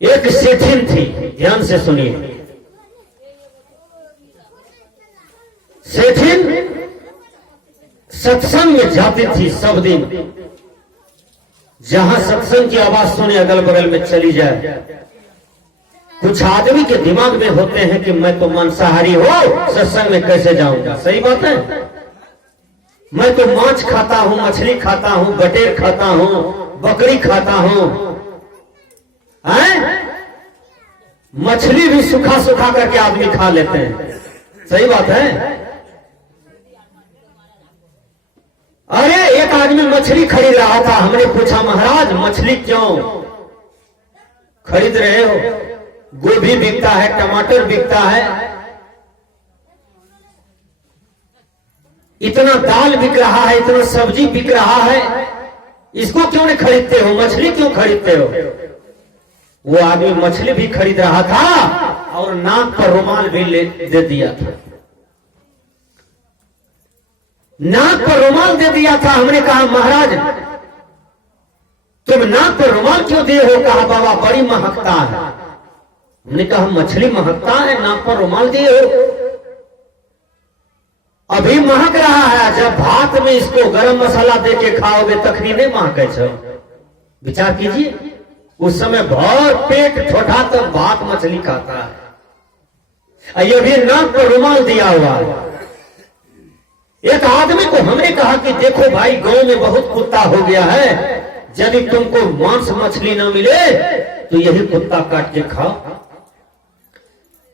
एक सेठिन थी, ध्यान से सुनिए। सेठिन सत्संग में जाती थी सब दिन। जहां सत्संग की आवाज सुने अगल बगल में चली जाए। कुछ आदमी के दिमाग में होते हैं कि मैं तो मांसाहारी हो, सत्संग में कैसे जाऊंगा। सही बात है। मैं तो मांस खाता हूं, मछली खाता हूं, बटेर खाता हूं, बकरी खाता हूं। मछली भी सुखा सुखा करके आदमी खा लेते हैं। सही बात है। अरे एक आदमी मछली खरीद रहा था। हमने पूछा, महाराज मछली क्यों खरीद रहे हो? गोभी बिकता है, टमाटर बिकता है, इतना दाल बिक रहा है, इतना सब्जी बिक रहा है, इसको क्यों नहीं खरीदते हो? मछली क्यों खरीदते हो? वो आदमी मछली भी खरीद रहा था और नाक पर रुमाल भी दे दिया था। नाक पर रुमाल दे दिया था। हमने कहा, महाराज तुम नाक पर रुमाल क्यों दिए हो? कहा, बाबा बड़ी महकता है। हमने कहा, मछली महकता है, नाक पर रुमाल दिए हो? अभी महक रहा है, जब भात में इसको गरम मसाला देके खाओगे तखनी नहीं महके छो। विचार कीजिए, उस समय भर पेट छोटा तब भात मछली खाता है। ये भी नाक पर रुमाल दिया हुआ है। एक आदमी को हमने कहा कि देखो भाई, गांव में बहुत कुत्ता हो गया है, यदि तुमको मांस मछली न मिले तो यही कुत्ता काट के खाओ।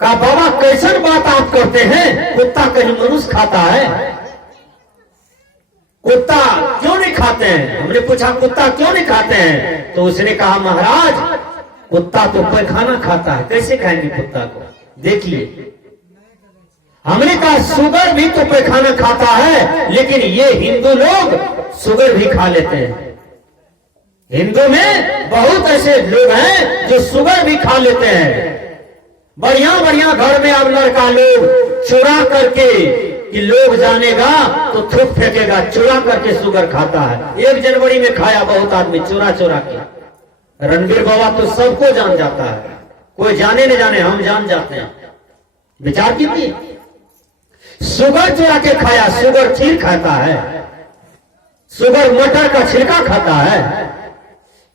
कहा, बाबा कैसन बात आप करते हैं? कुत्ता कहीं मनुष्य खाता है? कुत्ता क्यों नहीं खाते हैं? हमने पूछा, कुत्ता क्यों नहीं खाते हैं? तो उसने कहा, महाराज कुत्ता तो पैखाना खाता है, कैसे खाएंगे कुत्ता को? देखिए, हमने कहा शुगर भी तो पैखाना खाता है, लेकिन ये हिंदू लोग शुगर भी खा लेते हैं। हिंदू में बहुत ऐसे लोग हैं जो शुगर भी खा लेते हैं। बढ़िया बढ़िया घर में अब लड़का लोग चुरा करके, कि लोग जानेगा तो थूक फेंकेगा, चुरा करके शुगर खाता है। 1 जनवरी में खाया बहुत आदमी चुरा चुरा के। रणबीर बाबा तो सबको जान जाता है, कोई जाने न जाने, हम जान जाते हैं। विचार कीजिए, शुगर चुरा के खाया। शुगर खीर खाता है, शुगर मटर का छिलका खाता है,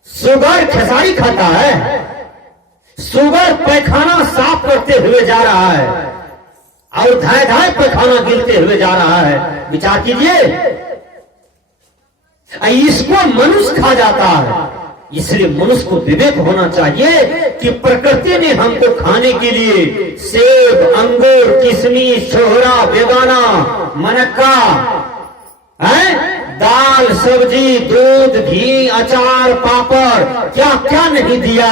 शुगर खेसारी खाता है, शुगर पैखाना साफ करते हुए जा रहा है और धाय धाय पैखाना गिरते हुए जा रहा है। विचार कीजिए, इसको मनुष्य खा जाता है। इसलिए मनुष्य को विवेक होना चाहिए कि प्रकृति ने हमको खाने के लिए सेब, अंगूर, किशमिश, छोहरा, बेगाना, मनक्का, दाल, सब्जी, दूध, घी, अचार, पापड़, क्या क्या नहीं दिया।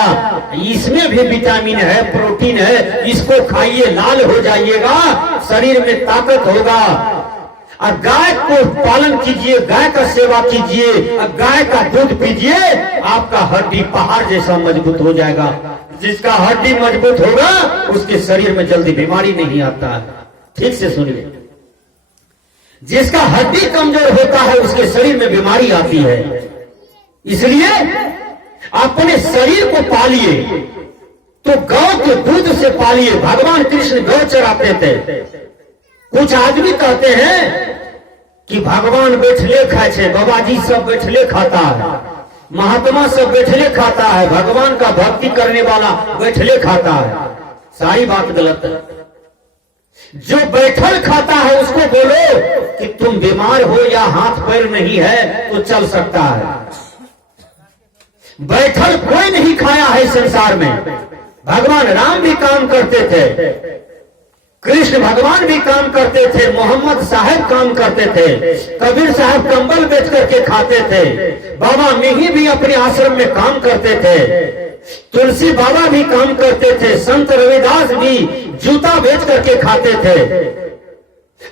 इसमें भी विटामिन है, प्रोटीन है। इसको खाइए, लाल हो जाइएगा, शरीर में ताकत होगा। और गाय को पालन कीजिए, गाय का सेवा कीजिए, गाय का दूध पीजिए, आपका हड्डी पहाड़ जैसा मजबूत हो जाएगा। जिसका हड्डी मजबूत होगा उसके शरीर में जल्दी बीमारी नहीं आता है। ठीक से सुनिए, जिसका हड्डी कमजोर होता है उसके शरीर में बीमारी आती है। इसलिए अपने शरीर को पालिए, तो गौ के दूध से पालिए। भगवान कृष्ण गौ चराते थे। कुछ आदमी कहते हैं कि भगवान बैठले खाए छे, बाबा जी सब बैठले खाता है, महात्मा सब बैठले खाता है, भगवान का भक्ति करने वाला बैठले खाता है। सारी बात गलत है। जो बैठल खाता है उसको बोलो कि तुम बीमार हो या हाथ पैर नहीं है तो चल सकता है। बैठल कोई नहीं खाया है संसार में। भगवान राम भी काम करते थे, कृष्ण भगवान भी काम करते थे, मोहम्मद साहब काम करते थे, कबीर साहब कंबल बेच करके खाते थे, बाबा मिही भी अपने आश्रम में काम करते थे, तुलसी बाबा भी काम करते थे, संत रविदास भी जूता बेच करके खाते थे,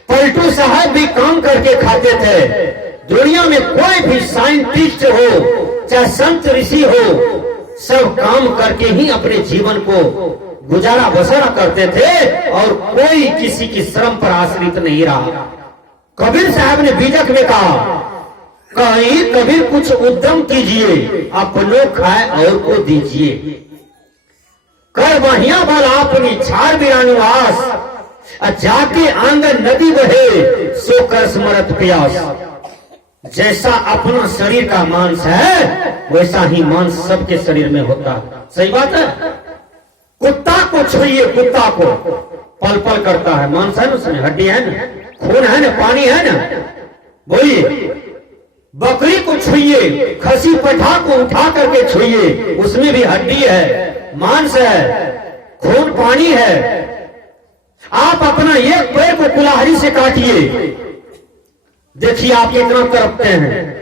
पलटू साहब भी काम करके खाते थे। दुनिया में कोई भी साइंटिस्ट हो चाहे संत ऋषि हो, सब काम करके ही अपने जीवन को गुजारा बसरा करते थे और कोई किसी की श्रम पर आश्रित नहीं रहा। कबीर साहब ने बीजक में कहा, कहीं कबीर कुछ उद्यम कीजिए, अपनों खाए और को दीजिए। कर बढ़िया बल अपनी छाड़ बिरानु आस, जाके आंगन नदी बहे सो कर स्मरत प्यास। जैसा अपना शरीर का मांस है वैसा ही मांस सबके शरीर में होता है। सही बात है। कुत्ता को छुइए, कुत्ता को पल पल करता है, मांस है ना उसमें, हड्डी है ना, खून है ना, पानी है ना, बोलिए। बकरी को छुइए, खसी पठा को उठा करके छुइए, उसमें भी हड्डी है, मांस है, खून पानी है। आप अपना एक पैर को कुल्हाड़ी से काटिए, देखिए आप कितना तड़पते हैं।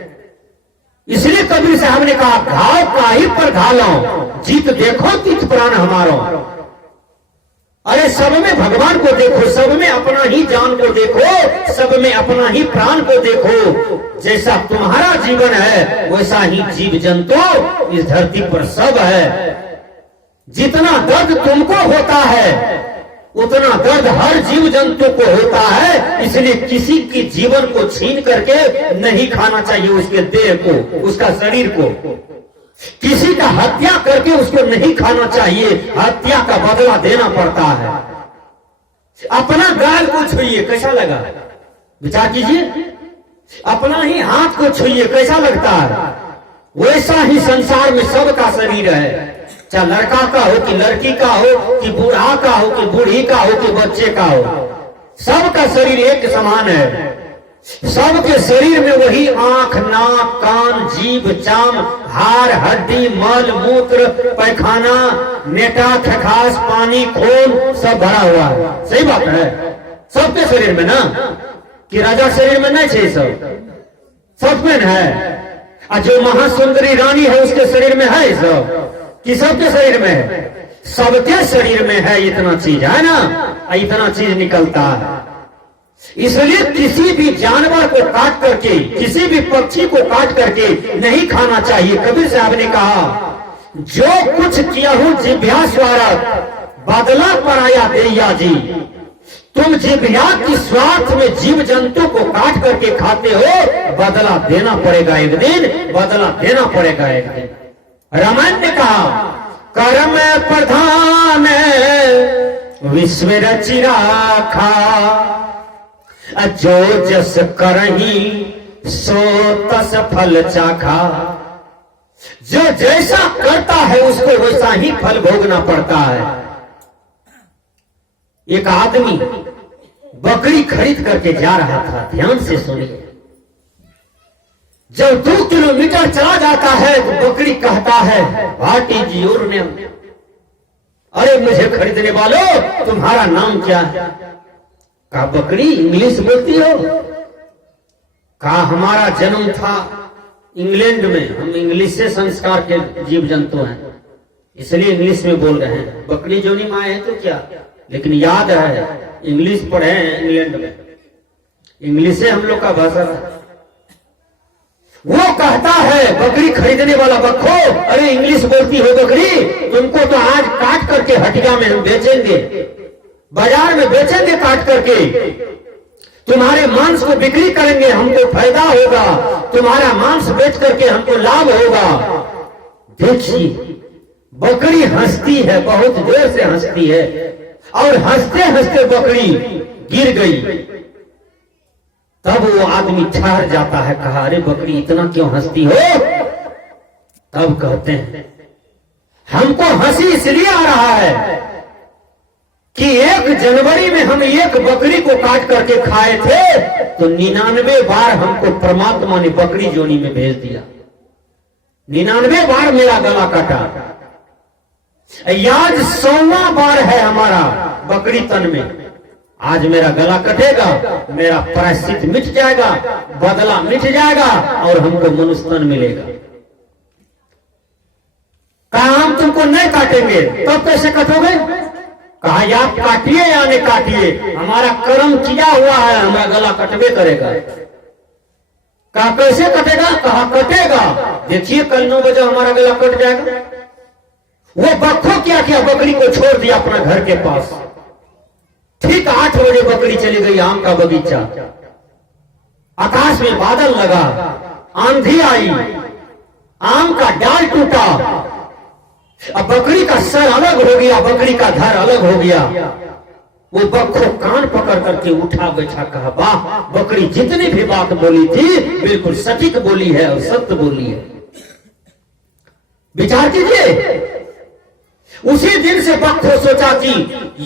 इसलिए कबीर साहब ने कहा घाव काही पर घालो, जीत देखो तीत प्राण हमारो। अरे सब में भगवान को देखो, सब में अपना ही जान को देखो, सब में अपना ही प्राण को देखो। जैसा तुम्हारा जीवन है वैसा ही जीव जंतु इस धरती पर सब है। जितना दर्द तुमको होता है उतना दर्द हर जीव जंतु को होता है। इसलिए किसी के जीवन को छीन करके नहीं खाना चाहिए, उसके देह को, उसका शरीर को। किसी का हत्या करके उसको नहीं खाना चाहिए, हत्या का बदला देना पड़ता है। अपना गाल को छुइए, कैसा लगा, विचार कीजिए। अपना ही हाथ को छुइए, कैसा लगता है। वैसा ही संसार में सबका शरीर है, चाहे लड़का का हो कि लड़की का हो कि बूढ़ा का हो कि बूढ़ी का हो कि बच्चे का हो, सबका शरीर एक समान है। सबके शरीर में वही आंख, नाक, कान, जीभ, चाम, हाड़, हड्डी, मल, मूत्र, पैखाना, नेटा, खखास, पानी, खून सब भरा हुआ है। सही बात है। सबके शरीर में ना, कि राजा शरीर में नहीं है, सब में है। और जो महासुंदरी रानी है उसके शरीर में है सब, कि सबके शरीर में है। सबके शरीर में है, इतना चीज है ना, इतना चीज निकलता है। इसलिए किसी भी जानवर को काट करके, किसी भी पक्षी को काट करके नहीं खाना चाहिए। कबीर साहब ने कहा जो कुछ किया हूं जिभ्या स्वार्थ, बदला पराया देया जी। तुम जिभ्या की स्वार्थ में जीव जंतु को काट करके खाते हो, बदला देना पड़ेगा एक दिन, बदला देना पड़ेगा एक दिन। रामायण ने कहा कर्म प्रधान विश्व रचि राखा, जो जस करही सो तस फल चाखा। जो जैसा करता है उसको वैसा ही फल भोगना पड़ता है। एक आदमी बकरी खरीद करके जा रहा था, ध्यान से सुनिए। जब 2 किलोमीटर चला जाता है तो बकरी कहता है व्हाट इज योर नेम, अरे मुझे खरीदने वालों तुम्हारा नाम क्या है। कहा बकरी इंग्लिश बोलती हो। कहा हमारा जन्म था इंग्लैंड में, हम इंग्लिश से संस्कार के जीव जंतु हैं, इसलिए इंग्लिश में बोल रहे हैं। बकरी जोनी माँ है तो क्या, लेकिन याद है इंग्लिश पढ़े हैं इंग्लैंड में, इंग्लिश से हम लोग का भाषा है। वो कहता है बकरी खरीदने वाला बक्खो, अरे इंग्लिश बोलती हो बकरी, तुमको तो आज काट करके हटिया में हम बेचेंगे, बाजार में बेचेंगे काट करके, तुम्हारे मांस को बिक्री करेंगे, हमको फायदा होगा, तुम्हारा मांस बेच करके हमको लाभ होगा। देखिए बकरी हंसती है, बहुत देर से हंसती है, और हंसते हंसते बकरी गिर गई। तब वो आदमी ठहर जाता है, कहा अरे बकरी इतना क्यों हंसती हो। तब कहते हैं हमको हंसी इसलिए आ रहा है कि 1 जनवरी में हम एक बकरी को काट करके खाए थे, तो 99 बार हमको परमात्मा ने बकरी जोनी में भेज दिया। 99 बार मेरा गला काटा, आज 100वां बार है हमारा बकरी तन में। आज मेरा गला कटेगा, मेरा प्रायश्चित मिट जाएगा, बदला मिट जाएगा और हमको मनुष्य तन मिलेगा। कहा हम तुमको नहीं काटेंगे, तब कैसे कटोगे। कहा या आप काटिए या नहीं काटिए, हमारा कर्म किया हुआ है, हमारा गला कटबे करेगा। कहा कैसे कटेगा। कहा कटेगा, देखिए कल 9 बजे हमारा गला कट जाएगा। वो बक्खो क्या किया, बकरी को छोड़ दिया अपना घर के पास। ठीक 8 बजे बकरी चली गई आम का बगीचा। आकाश में बादल लगा, आंधी आई, आम का डाल टूटा, अब बकरी का सर अलग हो गया, बकरी का धर अलग हो गया। वो बक्खो कान पकड़ करके उठा बैठा, कहा वाह, बकरी जितनी भी बात बोली थी बिल्कुल सटीक बोली है और सत्य बोली है। विचार कीजिए, उसी दिन से बक्खो सोचा कि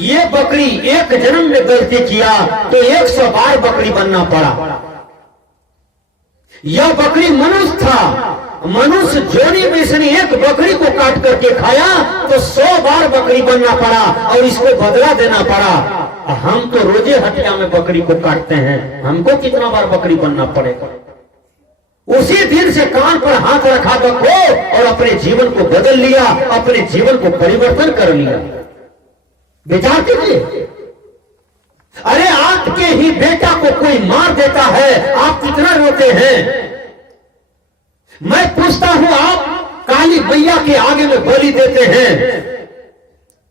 ये बकरी एक जन्म में गलती किया तो 100 बार बकरी बनना पड़ा। यह बकरी मनुष्य था, मनुष्य जोनी में इसने एक बकरी को काट करके खाया तो 100 बार बकरी बनना पड़ा और इसको बदला देना पड़ा। हम तो रोजे हटिया में बकरी को काटते हैं, हमको कितना बार बकरी बनना पड़ेगा। उसी दिन से कान पर हाथ रखा बक्खो और अपने जीवन को बदल लिया, अपने जीवन को परिवर्तन कर लिया। विचार कीजिए, अरे आपके ही बेटा को कोई मार देता है, आप कितना रोते हैं। मैं पूछता हूं, आप काली मैया के आगे में बलि देते हैं,